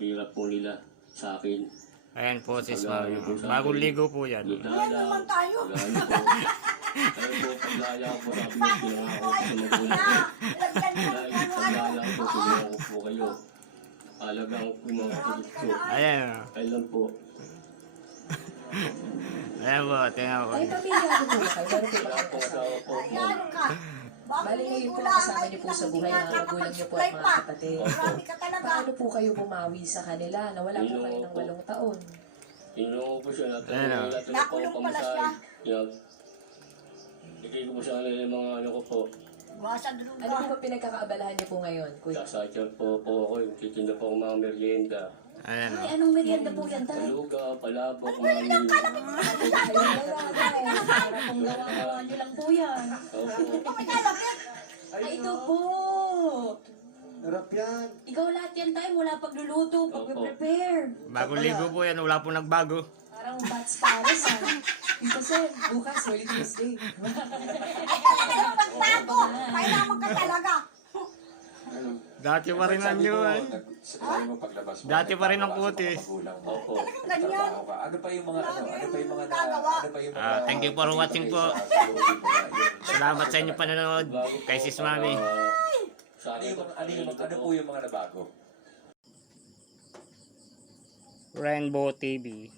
hirap po nila sa akin. Ayan po sis Pag-aaral ma'am. po sa Bagong akin. ligo po yan. Gitala. Ayan naman tayo. Gano po. Ayun po, paglaya ko po sabi ko, pinangako ko sa magulang. Lagyan mo ng Dahil paglaya ko, ano-ano. pinangako po kayo. Alagang ko yung mga kapatid ko. Ayan. Kailan po? Ayan po, tingnan po. Ay, pamilya ko po kayo. Meron po ba Wala kayo po kasama? asawa po. Ayan ka. Bali ngayon po kasama niyo po sa buhay ng magulang niyo po at mga kapatid. Marami ka talaga. Paano po kayo bumawi sa kanila? Nawala po kayo ng 8 taon. Tinulungan ko siya natin. Ayan, Nakulong pala siya. Bigay ko po sa kanila yung mga ano ko po. Wasa Ano druga. po ba pinagkakaabalahan niyo po ngayon, Kuya? Sasakyan po ako. Yung titinda po ang mga merienda. Ayan o. Ay, anong merienda po yan, Tay? Taluga, palabok, mami. Ayun na lang, Tay. Para pong gawa niyo lang po yan. Opo. May kalapit. Ay, ito po. Harap yan. Ikaw lahat yan, Tay. Mula pagluluto, pag-prepare. Bagong ligo po yan. Wala po nagbago. Parang bats pares, ha? Ito, sir. Bukas, Holy Tuesday. Ay talaga yung pagbago. Kailangan ka talaga. Dati pa rin ang yun. Sabi mo paglabas mo. Dati pa rin ang puti. Opo. Ganyan. Trabaho ka. Ano pa yung mga ano? Ano pa yung mga Gagawa. ano pa yung mga Thank you for watching po. Salamat sa inyong panonood. Kay sis mami. Ano po yung mga nabago? Rainbow TV.